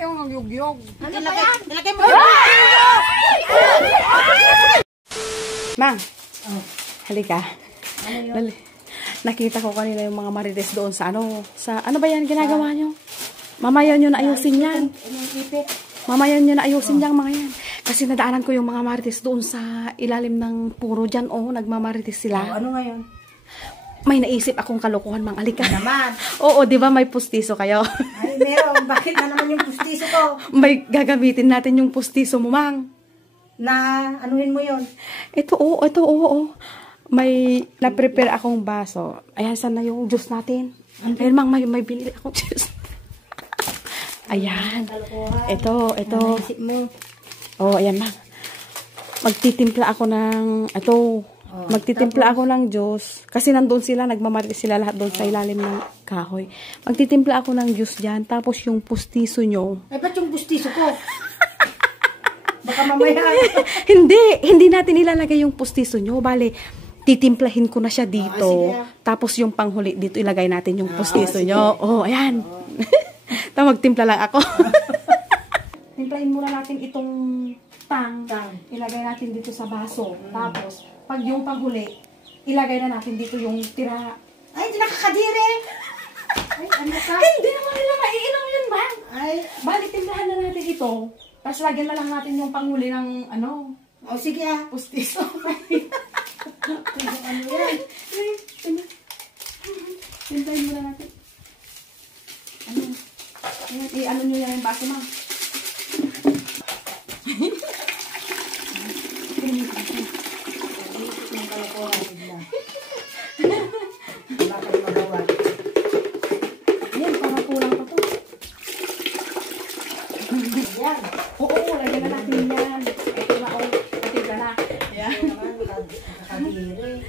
yung nagyugyog. Ano ba yan? Nilagay mo. Mang, halika. Dali. Nakita ko kanina yung mga marites doon sa ano ba yan ginagawa nyo? Mamaya nyo na ayusin yan. Mamaya nyo na ayusin yan mga yan. Kasi nadaanan ko yung mga marites doon sa ilalim ng puro dyan. Nagmamarites sila. Ano ngayon? May naisip akong kalokohan, Mang. Alika. Naman. Oo, di ba may pustiso kayo? Ay, meron. Bakit na naman yung pustiso ko? May gagamitin natin yung pustiso mo, Mang. Na, anuhin mo yun? Ito, may na-prepare akong baso. Ayan, sana yung juice natin. Ayan, Mang, may binili akong juice. Ayan. Ito. Naisip mo. Ayan, Mang. Magtitimpla ako ng, magtitimpla ako ng juice. Kasi nandun sila, nagmamarites sila lahat doon sa ilalim ng kahoy. Magtitimpla ako ng juice dyan. Tapos yung pustiso nyo. Ay, ba't yung pustiso ko? Baka mamaya. Hindi natin ilalagay yung pustiso nyo. Bale, titimplahin ko na siya dito. Tapos yung panghuli, dito ilagay natin yung pustiso nyo. Ayan. Magtimpla lang ako. Timplahin muna natin itong tang. Ilagay natin dito sa baso. Tapos, pag yung panghuli, ilagay na natin dito yung tira. Ay, hindi nakakadiri. Ay, ano ka? Hindi naman nila maiinom yun, Mang. Ay, Bali, timplahan na natin ito. Tapos lagyan na lang natin yung panghuli ng sige pustiso. Ano yan? Timplahin muna natin. Ano nyo yan yung baso, Mang. Bakit magawa? Ayan, parang kulang pa to. Yan. Oo, lagyan na natin yan. Ito na, patiga na. Ayan. Nakakadiri.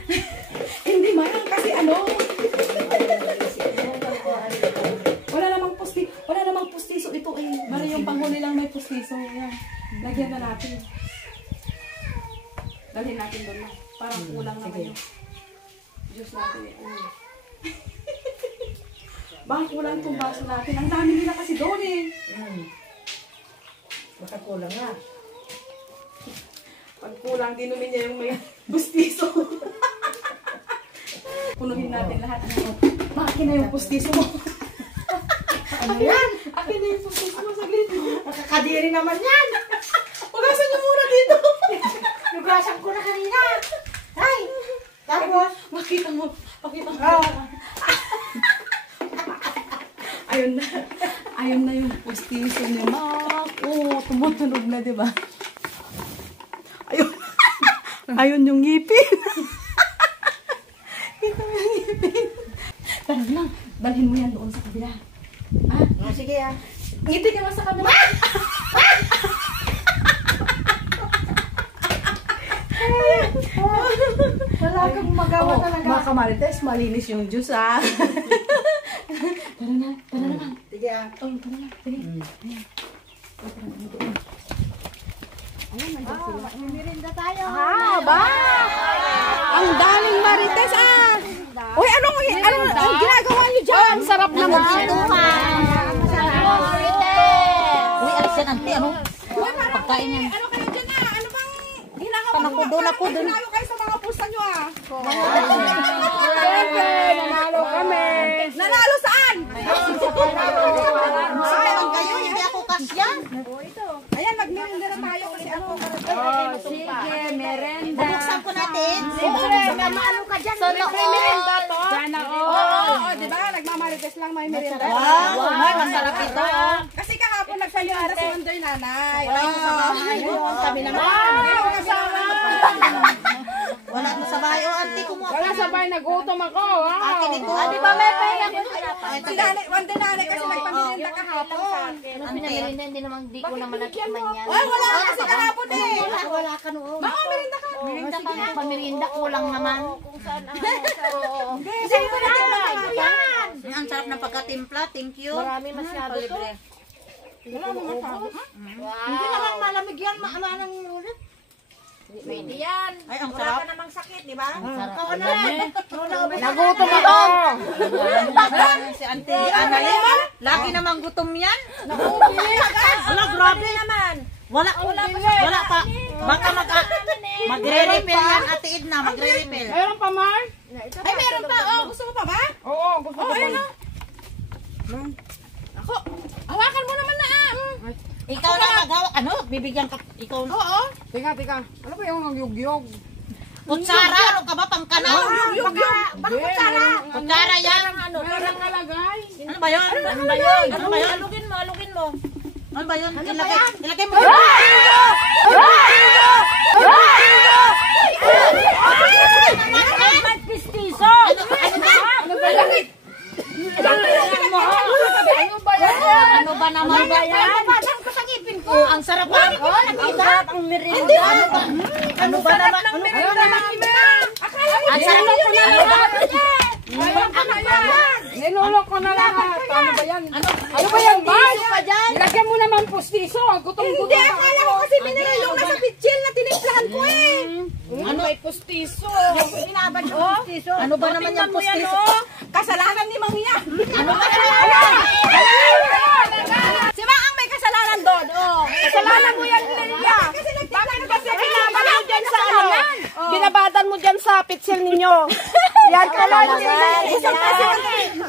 Hindi, Mang, kasi wala namang pustiso ito eh. Bali yung panghuli lang may pustiso. Ayan. Lagyan na natin. Dalhin natin doon na. Parang kulang naman yung juice natin eh. Baka kulang itong baso natin. Ang dami nila kasi doon eh. Baka kulang nga. Pag kulang, dinumin niya yung may pustiso. Punuhin natin lahat. Akin na yung pustiso mo. Ano yan? Akin na yung pustiso mo. Saglit mo. Nakakadiri naman yan. Hugasan niyo muna dito. Nugasan ko na kanina. Ay, tapos. Makita mo. Ayun na yung pustiso ni Mac. Tumutunog na, di ba? Ayun yung ngipin. Kita mo yung ngipin. Tara lang, dalhin mo yan doon sa kabila. Sige ah. Ngiti ka lang sa kabila. Wala kang magawa talaga. Mga kamarites, malinis yung juice Tara na, Mang. Sige ah. Tara na, sige. Mimirinda tayo. Ang daming marites Uy, anong ginagawa niyo dyan? Ang sarap naman. Uy, alis yan, auntie. Ano? Pagkain yan. Ano kayo dyan Ano bang ginagawa Panako doon. Nanalo kayo sa mga pusta nyo Nanalo kami. Nanalo saan? Sayang kayo, hindi ako kasya. Ayan, nagmerinda na tayo kasi Sige, merenda. Buksan ko natin. Ano ka dyan? May merinda to? Sana Diba? Nagmamarites lang may merinda. Wow, masarap ito. Kasi kahapon nagsalinda si Wonder Nanay. Kami naman. Wala ko sa bahay. Auntie, kumuha. Wala sabay, nagutom ako. Akin ito. Di ba may pera ko? Si Wonder Nanay kasi nagpamirinda kahapon. Hindi naman, di ko naman nakikiman yan. Ay, wala kasi kahapon eh. Wala ka noon. Baka merinda ka. Merinda ka ng pamirinda, kulang naman. Kasi ito na yan. Ang sarap ng pagkatimpla. Thank you. Marami masyado to. Hindi naman malamig yan. Maamanang ulit. Pwede yan. Ay, ang sarap. Wala ka namang sakit, di ba? Oo na. Nagutom ako. Si Auntie Annalyn. Lagi namang gutom yan. Naku, Wala pa. Baka magre-refill yan, Ate Edna, magre-refill. Meron pa, Mar? Ay, meron pa. Oh, gusto mo pa ba? Oo, gusto ko pa. Ako, hawakan mo naman na. Ikaw na maghawak. Ano? Bibigyan ka. Ikaw na. Oo. Tika. Ano ba yung nagyugyog? Kutsara, ano ka ba? Pangkanaw? Bakit kutsara? Kutsara yan. Meron nakalagay. Ano ba yun? Ano ba yun? Alugin mo. Ano ba yun? Ilagay mo. Ano ba naman ba yan? Oh, ang sarap ba? Ang merienda. Ano ba naman? Ang sarap ko na Ninulok ko na lahat. Ano ba yan? Ano ba yan, Mar? Ilagyan mo naman pustiso. Gutom-gutom. Hindi, akala ko kasi binilong nasa pitchil na tinimplahan ko eh. Ano may pustiso? Binabad yung pustiso. Ano ba naman yung pustiso? Kasalanan ni Mang yan. Ano ba naman? Si Mang ang may kasalanan doon. Kasalanan mo yan, Lilia. Bakit kasi binabad mo dyan sa ano? Binabadan mo dyan sa pitchil ninyo. Yan kasalanan. Isang kasi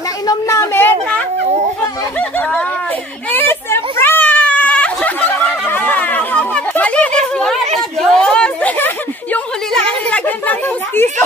nainom namin. It's a prank! Malinis yun, Diyos. Yung huli lang ang nilagyan ng pustiso.